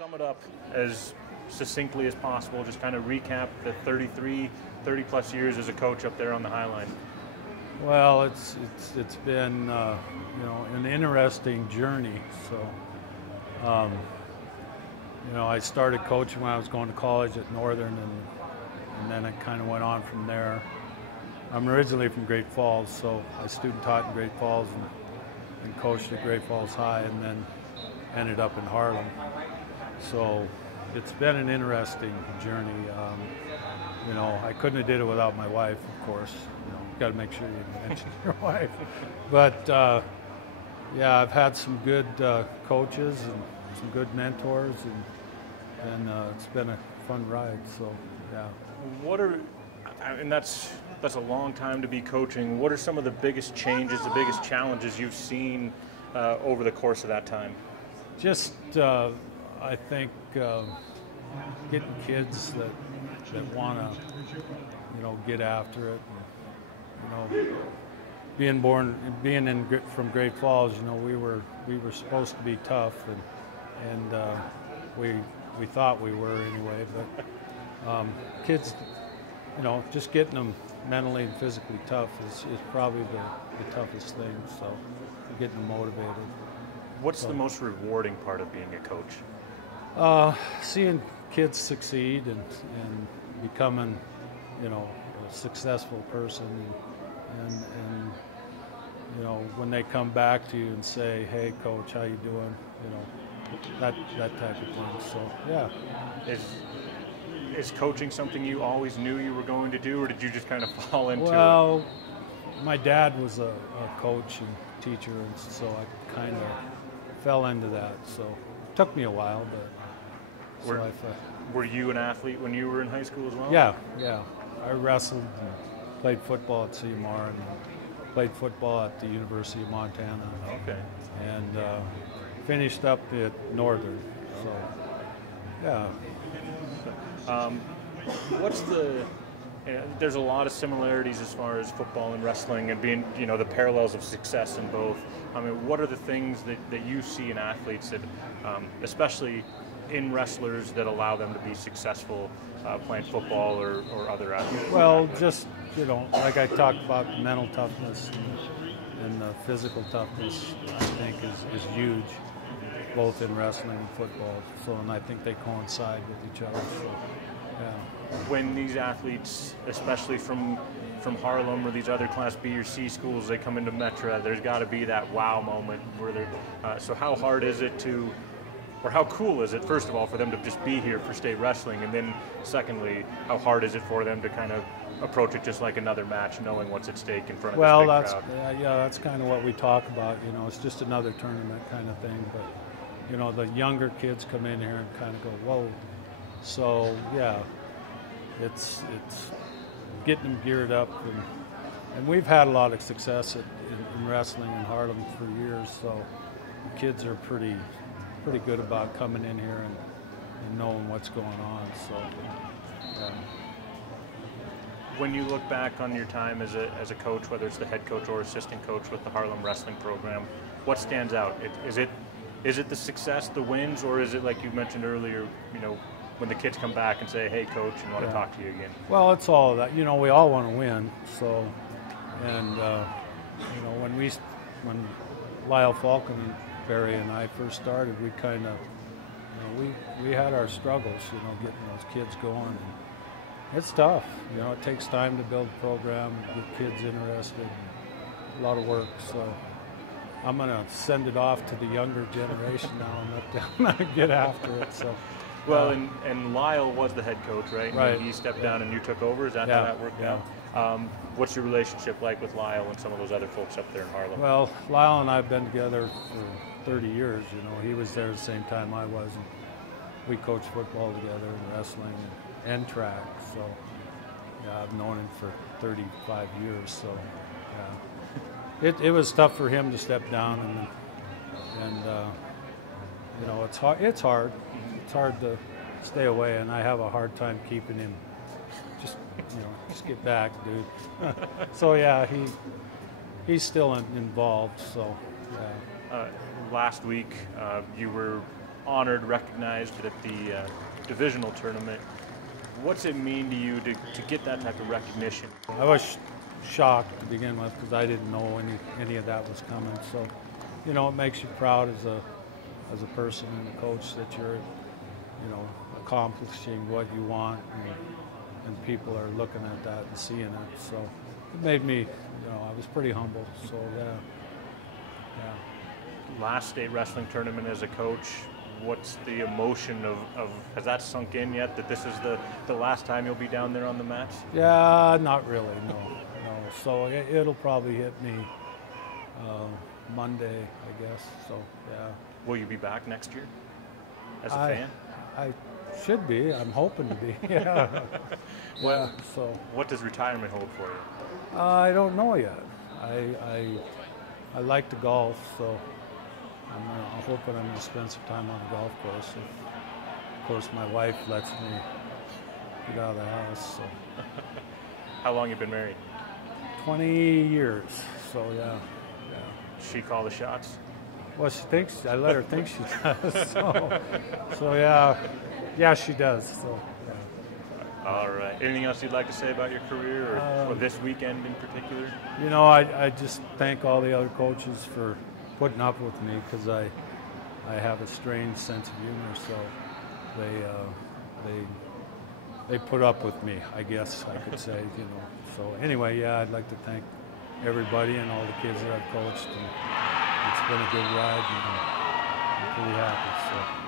Sum it up as succinctly as possible. Just kind of recap the 30 plus years as a coach up there on the High Line. Well, it's been an interesting journey. So, I started coaching when I was going to college at Northern, and then I kind of went on from there. I'm originally from Great Falls, so I student taught in Great Falls and coached at Great Falls High, and then ended up in Harlem. So it's been an interesting journey. I couldn't have did it without my wife, of course. Got to make sure you mention your wife. But I've had some good coaches and some good mentors, and it's been a fun ride. So and that's a long time to be coaching. What are some of the biggest changes, the biggest challenges you've seen over the course of that time? Just, I think, getting kids that want to, get after it. And, from Great Falls, we were supposed to be tough, and we thought we were anyway. But kids, just getting them mentally and physically tough is probably the toughest thing. So, getting them motivated. What's the most rewarding part of being a coach? Seeing kids succeed and becoming, a successful person, and when they come back to you and say, "Hey, coach, how you doing?" That type of thing. So yeah. Is coaching something you always knew you were going to do, or did you just kind of fall into it? Well, my dad was a coach and teacher, and so I kind of fell into that. So it took me a while, but were you an athlete when you were in high school as well? Yeah. I wrestled and played football at CMR and played football at the University of Montana. Okay. And finished up at Northern. So, yeah. There's a lot of similarities as far as football and wrestling and being, the parallels of success in both. I mean, what are the things that you see in athletes that, especially in wrestlers, that allow them to be successful playing football or other athletes? Well, just, like I talked about, the mental toughness and the physical toughness, I think, is huge, both in wrestling and football. So, and I think they coincide with each other. So, yeah. When these athletes, especially from Harlem or these other Class B or C schools, they come into Metra, there's got to be that wow moment where they're. So how hard is it or how cool is it, first of all, for them to just be here for state wrestling, and then secondly, how hard is it for them to kind of approach it just like another match, knowing what's at stake in front of this big crowd? That's kind of what we talk about. It's just another tournament kind of thing. But the younger kids come in here and kind of go, whoa. So yeah, it's getting them geared up, and we've had a lot of success in wrestling in Harlem for years. So the kids are pretty good about coming in here and knowing what's going on. So. Yeah. When you look back on your time as a coach, whether it's the head coach or assistant coach with the Harlem wrestling program, what stands out? Is it the success, the wins, or is it, like you mentioned earlier, when the kids come back and say, "Hey, coach," and want to talk to you again? Well, it's all that. We all want to win. So, and when Lyle Falconberry and I first started, we kind of, we had our struggles, getting those kids going. And it's tough. It takes time to build a program, get kids interested, a lot of work. So I'm going to send it off to the younger generation now and let them get after it. So. Well, and Lyle was the head coach, right? Right. He stepped down and you took over. Is that how that worked out? What's your relationship like with Lyle and some of those other folks up there in Harlem? Well, Lyle and I have been together for 30 years. You know, he was there at the same time I was. And we coached football together and wrestling and track. So, yeah, I've known him for 35 years. So, yeah, it was tough for him to step down, and you know, it's hard. It's hard to stay away, and I have a hard time keeping him. Just get back, dude. So yeah, he's still involved. So yeah. Last week, you were honored, recognized at the divisional tournament. What's it mean to you to get that type of recognition? I was shocked to begin with because I didn't know any of that was coming. So, you know, it makes you proud as a person and a coach that you're, you know, accomplishing what you want, and people are looking at that and seeing it. So it made me, you know, I was pretty humble. So yeah. Last state wrestling tournament as a coach, what's the emotion of has that sunk in yet, that this is the last time you'll be down there on the mats? Yeah, not really, no. So it'll probably hit me Monday, I guess. So yeah. Will you be back next year as a fan? I should be. I'm hoping to be. Yeah. Well, yeah. So what does retirement hold for you? I don't know yet. I like to golf, so I'm hoping I'm going to spend some time on the golf course. Of course, my wife lets me get out of the house. So. How long you been married? 20 years. So yeah. She call the shots? Well, she thinks, I let her think she does. So yeah, she does. So yeah. All right. Anything else you'd like to say about your career or this weekend in particular? You know, I just thank all the other coaches for putting up with me, because I have a strange sense of humor, so they put up with me, I guess I could say, you know. So anyway, yeah, I'd like to thank everybody and all the kids that I've coached, and it's been a good ride, and I'm pretty happy. So.